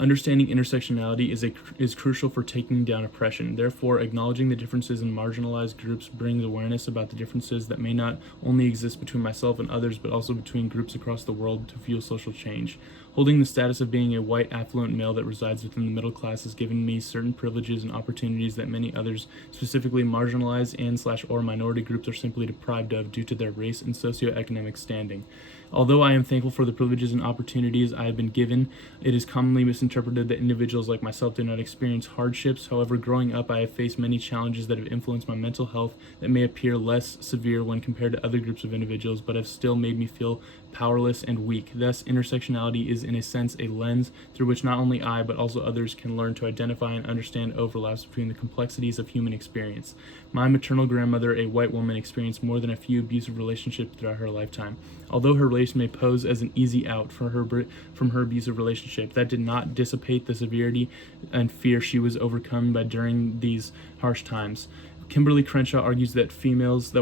Understanding intersectionality is crucial for taking down oppression. Therefore, acknowledging the differences in marginalized groups brings awareness about the differences that may not only exist between myself and others, but also between groups across the world to fuel social change. Holding the status of being a white, affluent male that resides within the middle class has given me certain privileges and opportunities that many others, specifically marginalized and/or minority groups, are simply deprived of due to their race and socioeconomic standing. Although I am thankful for the privileges and opportunities I have been given, it is commonly misinterpreted that individuals like myself do not experience hardships. However, growing up, I have faced many challenges that have influenced my mental health that may appear less severe when compared to other groups of individuals, but have still made me feel powerless and weak. Thus, intersectionality is, in a sense, a lens through which not only I, but also others can learn to identify and understand overlaps between the complexities of human experience. My maternal grandmother, a white woman, experienced more than a few abusive relationships throughout her lifetime. Although her race may pose as an easy out from her abusive relationship, that did not dissipate the severity and fear she was overcome by during these harsh times. Kimberly Crenshaw argues that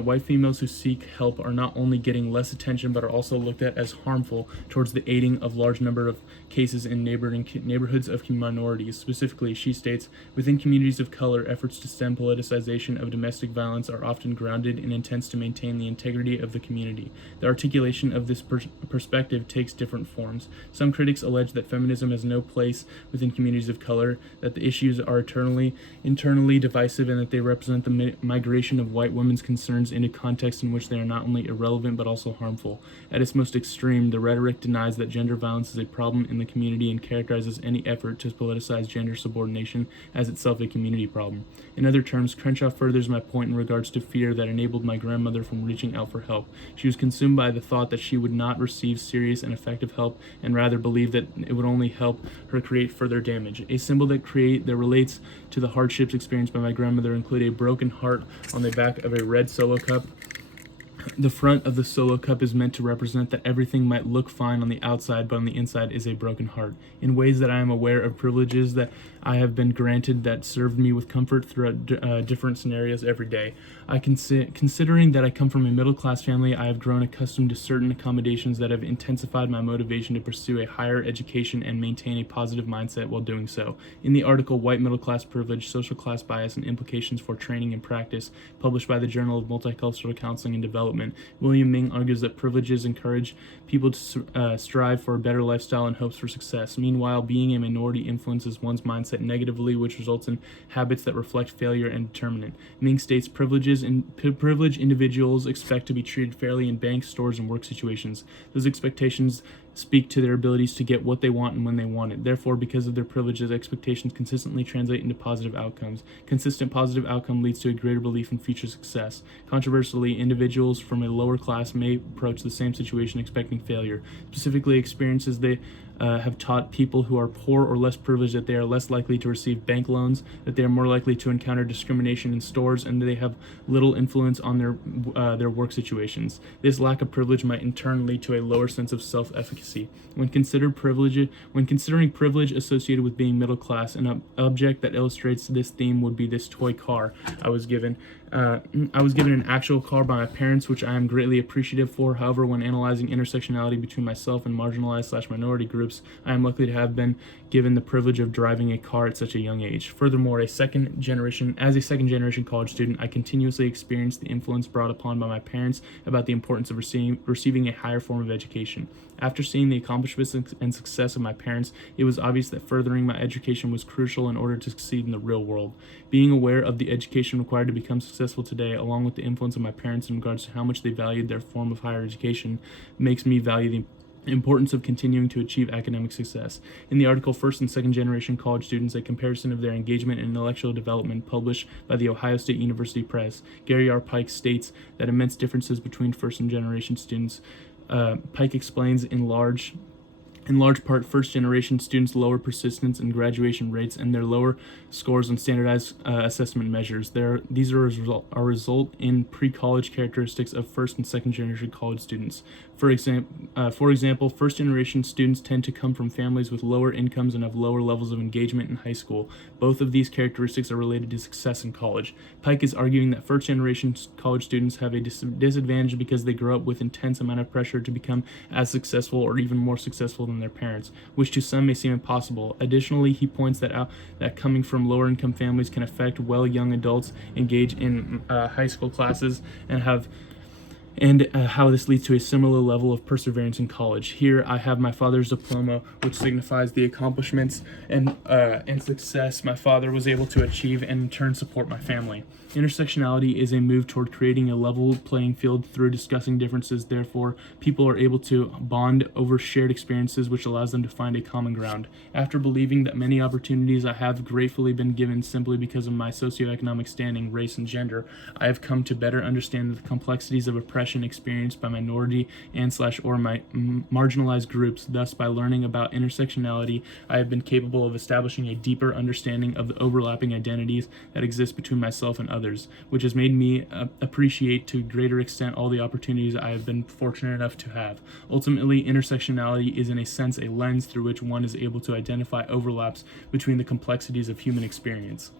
white females who seek help are not only getting less attention, but are also looked at as harmful towards the aiding of large number of cases in neighborhoods of minorities. Specifically, she states, within communities of color, efforts to stem politicization of domestic violence are often grounded in intents to maintain the integrity of the community. The articulation of this perspective takes different forms. Some critics allege that feminism has no place within communities of color, that the issues are internally divisive, and that they represent the migration of white women's concerns into contexts in which they are not only irrelevant but also harmful. At its most extreme, the rhetoric denies that gender violence is a problem in the community and characterizes any effort to politicize gender subordination as itself a community problem. In other terms, Crenshaw furthers my point in regards to fear that enabled my grandmother from reaching out for help. She was consumed by the thought that she would not receive serious and effective help, and rather believed that it would only help her create further damage. A symbol that relates to the hardships experienced by my grandmother include a broken heart on the back of a red Solo cup. The front of the Solo cup is meant to represent that everything might look fine on the outside, but on the inside is a broken heart. In ways that I am aware of privileges that I have been granted that served me with comfort throughout different scenarios every day. Considering that I come from a middle-class family, I have grown accustomed to certain accommodations that have intensified my motivation to pursue a higher education and maintain a positive mindset while doing so. In the article, White Middle-Class Privilege, Social Class Bias, and Implications for Training and Practice, published by the Journal of Multicultural Counseling and Development, William Ming argues that privileges encourage people to strive for a better lifestyle and hopes for success. Meanwhile, being a minority influences one's mindset negatively, which results in habits that reflect failure and determinant. Ming states privileged individuals expect to be treated fairly in banks, stores, and work situations. Those expectations speak to their abilities to get what they want and when they want it. Therefore, because of their privileges, expectations consistently translate into positive outcomes. Consistent positive outcome leads to a greater belief in future success. Controversially, individuals from a lower class may approach the same situation expecting failure. Specifically, experiences they have taught people who are poor or less privileged that they are less likely to receive bank loans, that they are more likely to encounter discrimination in stores, and that they have little influence on their work situations. This lack of privilege might in turn lead to a lower sense of self-efficacy. When considering privilege associated with being middle class, an object that illustrates this theme would be this toy car I was given. I was given an actual car by my parents, which I am greatly appreciative for. However, when analyzing intersectionality between myself and marginalized/minority groups, I am lucky to have been given the privilege of driving a car at such a young age. Furthermore, as a second generation college student, I continuously experienced the influence brought upon by my parents about the importance of receiving a higher form of education. After seeing the accomplishments and success of my parents, it was obvious that furthering my education was crucial in order to succeed in the real world. Being aware of the education required to become successful today, along with the influence of my parents in regards to how much they valued their form of higher education, makes me value the importance of continuing to achieve academic success. In the article First and Second Generation College Students, a comparison of their engagement in intellectual development published by the Ohio State University Press, Gary R. Pike states that immense differences between first and generation students. Pike explains in large part, first-generation students' lower persistence and graduation rates and their lower scores on standardized assessment measures. These are a result in pre-college characteristics of first and second-generation college students. For example, first-generation students tend to come from families with lower incomes and have lower levels of engagement in high school. Both of these characteristics are related to success in college. Pike is arguing that first-generation college students have a disadvantage because they grow up with intense amount of pressure to become as successful or even more successful than their parents, which to some may seem impossible. Additionally, he points out that coming from lower-income families can affect young adults engage in high school classes and how this leads to a similar level of perseverance in college. Here I have my father's diploma, which signifies the accomplishments and success my father was able to achieve and in turn support my family. Intersectionality is a move toward creating a level playing field through discussing differences. Therefore, people are able to bond over shared experiences, which allows them to find a common ground. After believing that many opportunities I have gratefully been given simply because of my socioeconomic standing, race, and gender, I have come to better understand the complexities of oppression experienced by minority and/or my marginalized groups. Thus, by learning about intersectionality, I have been capable of establishing a deeper understanding of the overlapping identities that exist between myself and others, which has made me appreciate to a greater extent all the opportunities I have been fortunate enough to have. Ultimately, intersectionality is in a sense a lens through which one is able to identify overlaps between the complexities of human experience.